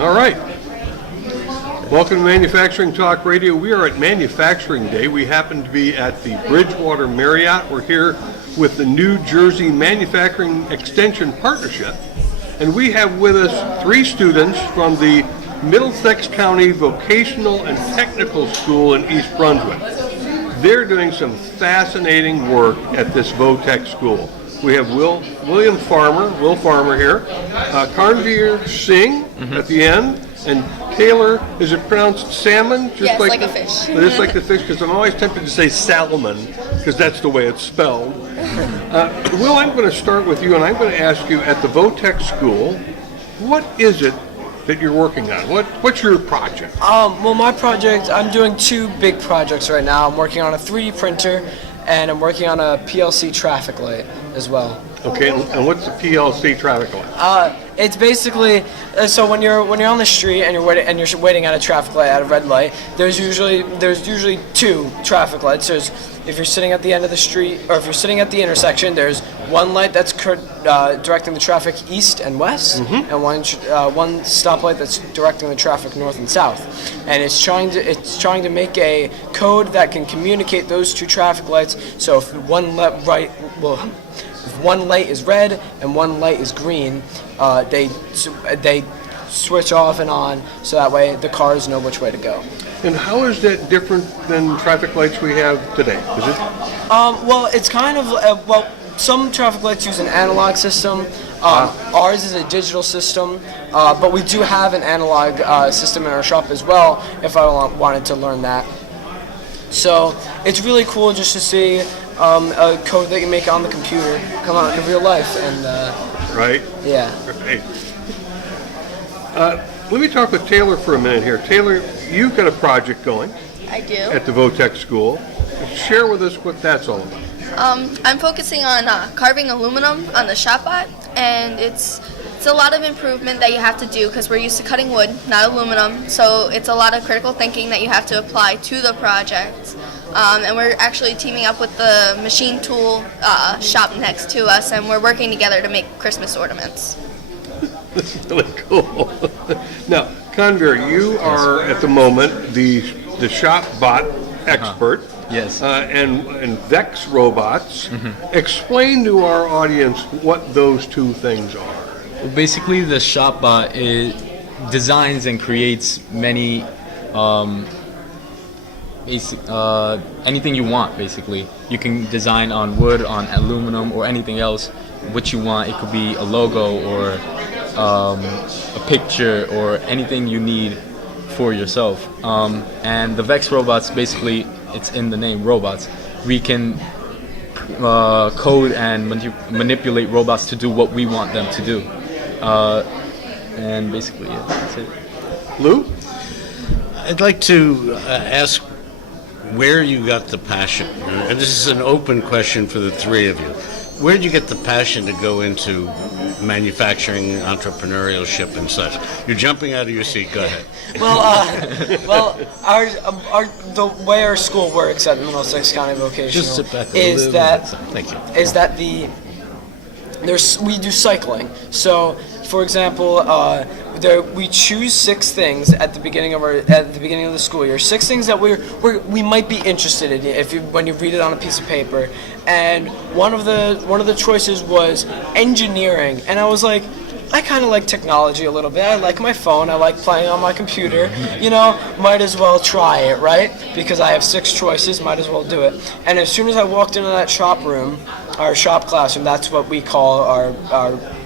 All right. Welcome to Manufacturing Talk Radio. We are at Manufacturing Day. We happen to be at the Bridgewater Marriott. We're here with the New Jersey Manufacturing Extension Partnership. And we have with us 3 students from the Middlesex County Vocational and Technical School in East Brunswick. They're doing some fascinating work at this VOTEC school. We have Will Farmer here, Karnveer Singh at the end, and Taylor, is it pronounced salmon? Yes, like a fish. Just like the fish, because I'm always tempted to say salmon, because that's the way it's spelled. Will, I'm going to start with you, and I'm going to ask you, at the VOTEC school, what is it that you're working on? What's your project? Well, my project, I'm doing 2 big projects right now. I'm working on a 3D printer, and I'm working on a PLC traffic light as well. Okay, and what's the PLC traffic light? It's basically so when you're on the street and you're waiting at a traffic light at a red light. There's usually 2 traffic lights. There's if you're sitting at the end of the street or if you're sitting at the intersection. There's one light that's directing the traffic east and west, and one stoplight that's directing the traffic north and south. And it's trying to make a code that can communicate those 2 traffic lights. So if one light is red and one light is green, they switch off and on, so that way the cars know which way to go. And how is that different than traffic lights we have today? Is it? Well, it's kind of some traffic lights use an analog system. Ours is a digital system, but we do have an analog system in our shop as well. If I wanted to learn that, so it's really cool just to see a code that you make on the computer come out in real life, and right? Yeah. Right. Let me talk with Taylor for a minute here. Taylor, you've got a project going. I do. At the VOTEC school. Share with us what that's all about. I'm focusing on carving aluminum on the ShopBot, and it's a lot of improvement that you have to do because we're used to cutting wood, not aluminum. So it's a lot of critical thinking that you have to apply to the project. And we're actually teaming up with the machine tool shop next to us, and we're working together to make Christmas ornaments. This is really cool. Now, Karnveer, you are at the moment the ShopBot expert. Yes. And Vex robots. Explain to our audience what those 2 things are. Well, basically, the ShopBot designs and creates many anything you want. Basically, you can design on wood, on aluminum, or anything else what you want. It could be a logo or a picture or anything you need for yourself. And the Vex robots, basically, it's in the name, robots. We can code and manipulate robots to do what we want them to do. And basically, yeah, that's it. Lou? I'd like to ask where you got the passion. And this is an open question for the 3 of you. Where did you get the passion to go into manufacturing, entrepreneurship, and such? You're jumping out of your seat. Go ahead. The way our school works at Middlesex County Vocational Just sit back Thank you. Is that we do cycling. So, for example, we choose 6 things at the beginning of the school year. 6 things that we might be interested in when you read it on a piece of paper. And one of the choices was engineering, and I was like, I kind of like technology a little bit. I like my phone. I like playing on my computer. Might as well try it, right? Because I have 6 choices, might as well do it. And as soon as I walked into that shop room, our shop classroom, that's what we call our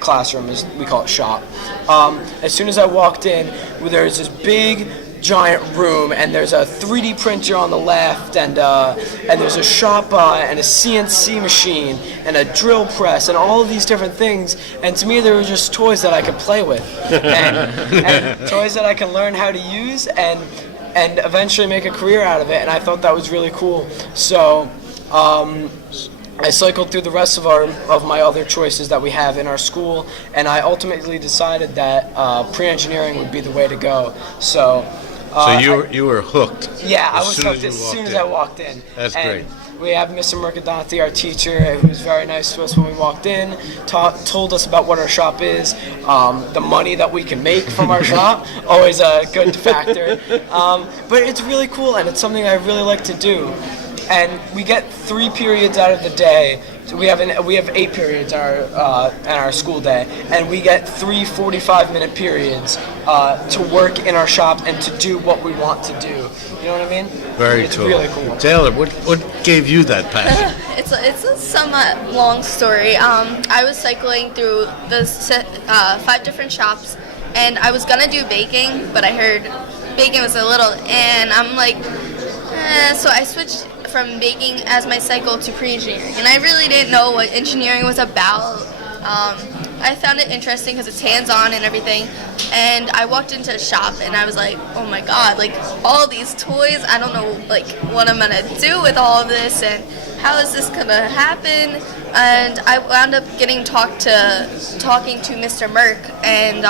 classroom, we call it shop. As soon as I walked in, there's this big, giant room, and there's a 3D printer on the left, and there's a ShopBot and a CNC machine and a drill press and all of these different things. And to me, they were just toys that I could play with, and toys that I can learn how to use and eventually make a career out of it. And I thought that was really cool. So I cycled through the rest of my other choices that we have in our school, and I ultimately decided that pre-engineering would be the way to go. So you were hooked. Yeah, I was hooked as soon as I walked in. That's great. We have Mr. Mercadante, our teacher, who was very nice to us when we walked in, told us about what our shop is, the money that we can make from our shop, always a good factor. But it's really cool, and it's something I really like to do. And we get 3 periods out of the day. So we have 8 periods in our school day, and we get 3 45-minute periods to work in our shop and to do what we want to do. You know what I mean? Very it's cool. Really cool. Taylor, what gave you that passion? It's a somewhat long story. I was cycling through the 5 different shops, and I was gonna do baking, but I heard baking was a little, and I'm like, so I switched from baking as my cycle to pre-engineering, and I really didn't know what engineering was about. I found it interesting because it's hands-on and everything, and I walked into a shop and I was like, oh my god, like all these toys, I don't know like what I'm gonna do with all of this and how is this gonna happen. And I wound up talking to Mr. Merck, and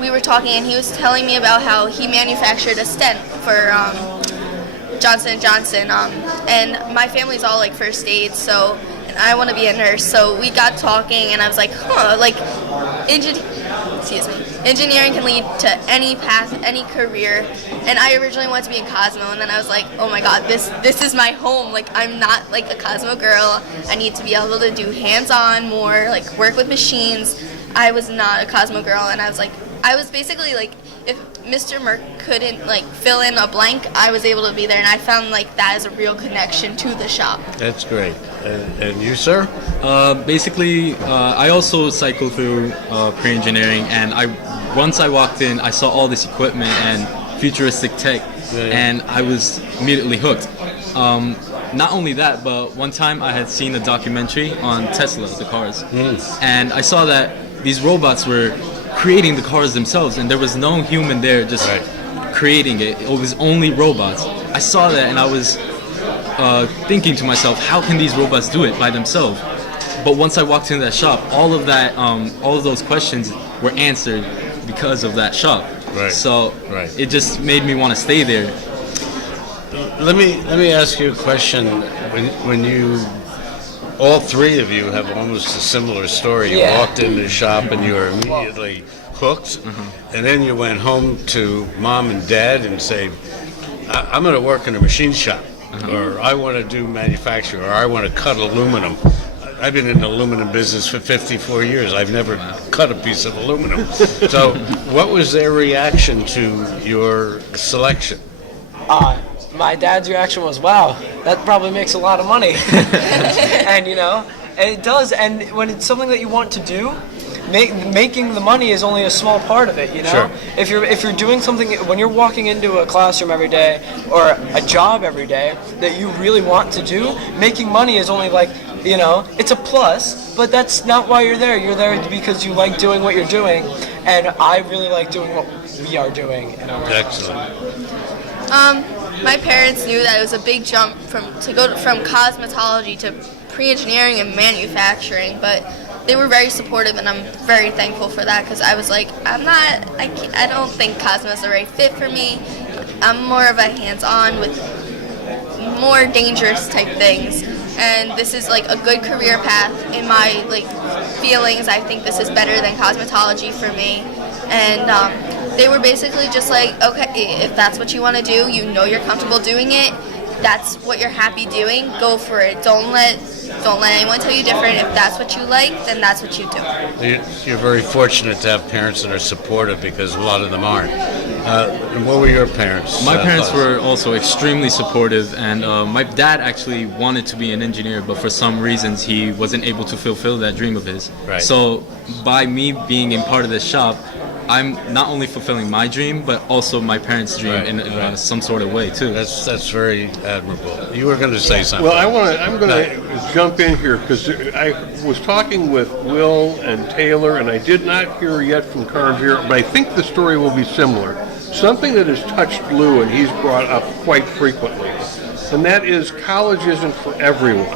we were talking, and he was telling me about how he manufactured a stent for Johnson & Johnson, and my family's all like first aid, so and I want to be a nurse, so we got talking, and I was like, like engineering can lead to any path, any career, and I originally wanted to be in Cosmo, and then I was like, oh my god, this is my home, like I'm not like a Cosmo girl, I need to be able to do hands-on more, like work with machines. I was not a Cosmo girl, and I was basically like, if Mr. Merck couldn't like fill in a blank, I was able to be there, and I found like that is a real connection to the shop. That's great. And you, sir? Basically, I also cycled through pre-engineering, and once I walked in, I saw all this equipment and futuristic tech, and I was immediately hooked. Not only that, but one time I had seen a documentary on Tesla, the cars, and I saw that these robots were creating the cars themselves, and there was no human there just creating it. It was only robots. I saw that, and I was thinking to myself, how can these robots do it by themselves? But once I walked into that shop, all of those questions were answered because of that shop. Right. So it just made me want to stay there. Let me ask you a question. When you, all 3 of you have almost a similar story. You walked into the shop and you were immediately hooked, and then you went home to mom and dad and say, I'm going to work in a machine shop, or I want to do manufacturing, or I want to cut aluminum. I've been in the aluminum business for 54 years. I've never cut a piece of aluminum. So what was their reaction to your selection? My dad's reaction was, wow, that probably makes a lot of money. And it does, and when it's something that you want to do, making the money is only a small part of it, Sure. If you're doing something, when you're walking into a classroom every day or a job every day that you really want to do, making money is only like, it's a plus, but that's not why you're there. You're there because you like doing what you're doing, and I really like doing what we are doing in our Excellent. My parents knew that it was a big jump to go from cosmetology to pre-engineering and manufacturing, but they were very supportive, and I'm very thankful for that, because I was like, I don't think Cosmo is the right fit for me. I'm more of a hands-on with more dangerous type things, and this is like a good career path in my feelings. I think this is better than cosmetology for me, and they were basically just like, okay, if that's what you want to do, you're comfortable doing it, that's what you're happy doing, go for it. Don't let anyone tell you different. If that's what you like, then that's what you do. You're very fortunate to have parents that are supportive, because a lot of them aren't. What were your parents? My parents were also extremely supportive, and my dad actually wanted to be an engineer, but for some reasons he wasn't able to fulfill that dream of his. Right. So by me being in part of this shop, I'm not only fulfilling my dream, but also my parents' dream in some sort of way too. That's very admirable. You were going to say something. Well, I'm going to jump in here, because I was talking with Will and Taylor, and I did not hear yet from Carver, but I think the story will be similar. Something that has touched Lou, and he's brought up quite frequently, and that is college isn't for everyone.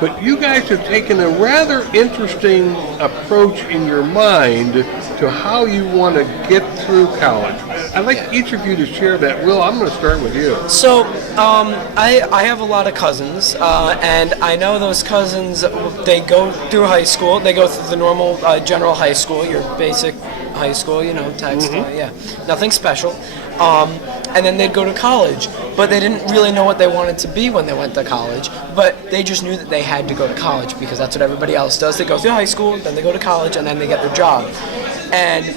But you guys have taken a rather interesting approach in your mind to how you want to get through college. I'd like each of you to share that. Will, I'm going to start with you. So, I have a lot of cousins, and I know those cousins, they go through high school. They go through the normal general high school, your basic high school, text, nothing special. And then they'd go to college, but they didn't really know what they wanted to be when they went to college, but they just knew that they had to go to college because that's what everybody else does. They go through high school, then they go to college, and then they get their job. And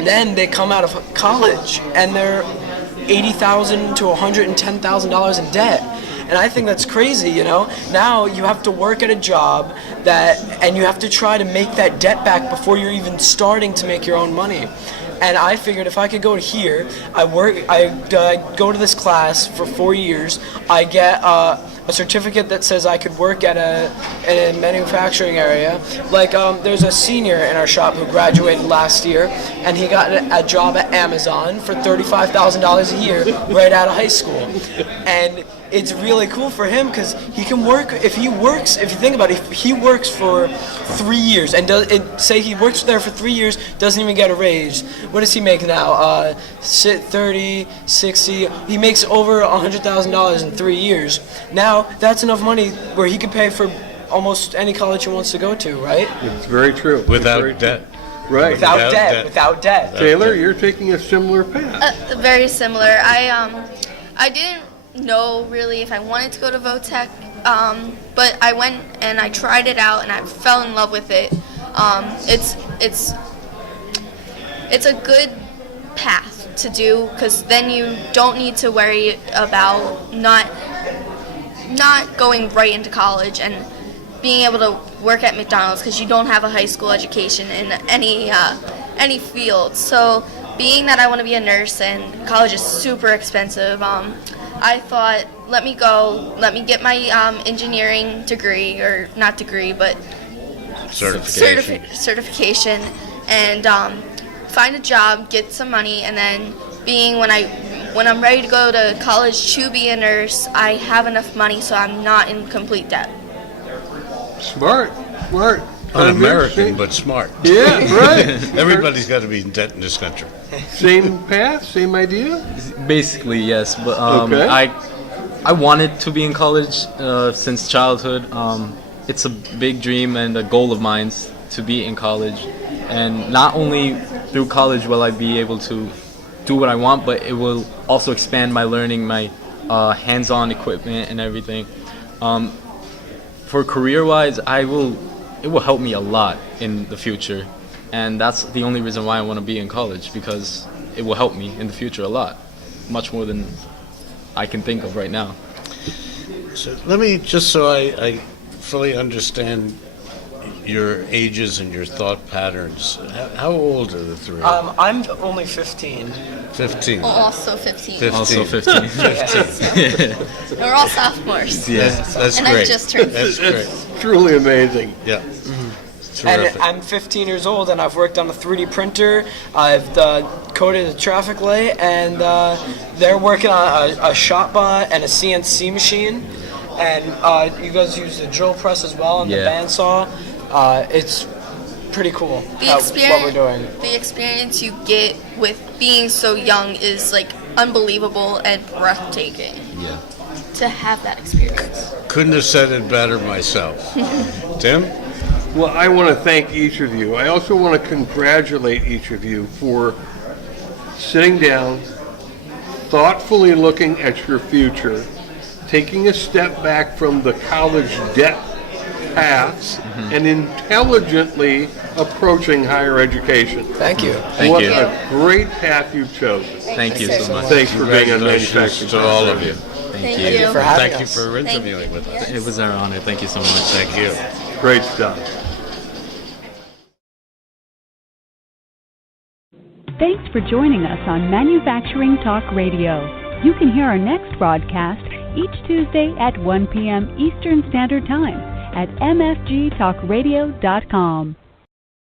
then they come out of college and they're $80,000 to $110,000 in debt. And I think that's crazy, Now you have to work at a job and you have to try to make that debt back before you're even starting to make your own money. And I figured if I could go to here, I go to this class for 4 years, I get a certificate that says I could work at a manufacturing area. Like there's a senior in our shop who graduated last year, and he got a job at Amazon for $35,000 a year right out of high school. And it's really cool for him because he can work. If you think about it, if he works for 3 years and say he works there for 3 years, doesn't even get a raise. What does he make now? 30, 60. He makes over $100,000 in 3 years. Now that's enough money where he could pay for almost any college he wants to go to, right? It's very true. Without debt. Right. Without debt. Taylor, you're taking a similar path. Very similar. I didn't know really if I wanted to go to Votech, but I went and I tried it out and I fell in love with it. It's a good path to do because then you don't need to worry about not going right into college and being able to work at McDonald's because you don't have a high school education in any field. So being that I want to be a nurse and college is super expensive, I thought, let me get my engineering degree, or not degree, but certification, and find a job, get some money, and then when I'm ready to go to college to be a nurse, I have enough money so I'm not in complete debt. Smart. Un-American, but smart. Yeah, right. Everybody's got to be in debt in this country. Same path, same idea? Basically, yes. But Okay. I wanted to be in college since childhood. It's a big dream and a goal of mine to be in college. And not only through college will I be able to do what I want, but it will also expand my learning, my hands-on equipment and everything. For career-wise, it will help me a lot in the future, and that's the only reason why I want to be in college, because it will help me in the future a lot, much more than I can think of right now. So let me, just so I fully understand your ages and your thought patterns, how old are the three? I'm only 15. 15. Also 15. 15. Also 15. 15. We're all sophomores. That's And great. I just turned That's great. It's truly amazing. Yeah. And Terrific. I'm 15 years old, and I've worked on a 3D printer. I've coded a traffic light, and they're working on a shotbot and a CNC machine. And you guys use the drill press as well and the bandsaw. It's pretty cool what we're doing. The experience you get with being so young is like unbelievable and breathtaking. Yeah. To have that experience. Couldn't have said it better myself. Tim? Well, I want to thank each of you. I also want to congratulate each of you for sitting down, thoughtfully looking at your future, taking a step back from the college debt paths, and intelligently approaching higher education. Thank you. What you. a great path you've chosen. Thank you so much. Thanks for being on Congratulations Manufacturing to all of you. Thank you. you. For having Thank you us. for interviewing with us. It was our honor. Thank you so much. Thank you. Great stuff. Thanks for joining us on Manufacturing Talk Radio. You can hear our next broadcast each Tuesday at 1 p.m. Eastern Standard Time at mfgtalkradio.com.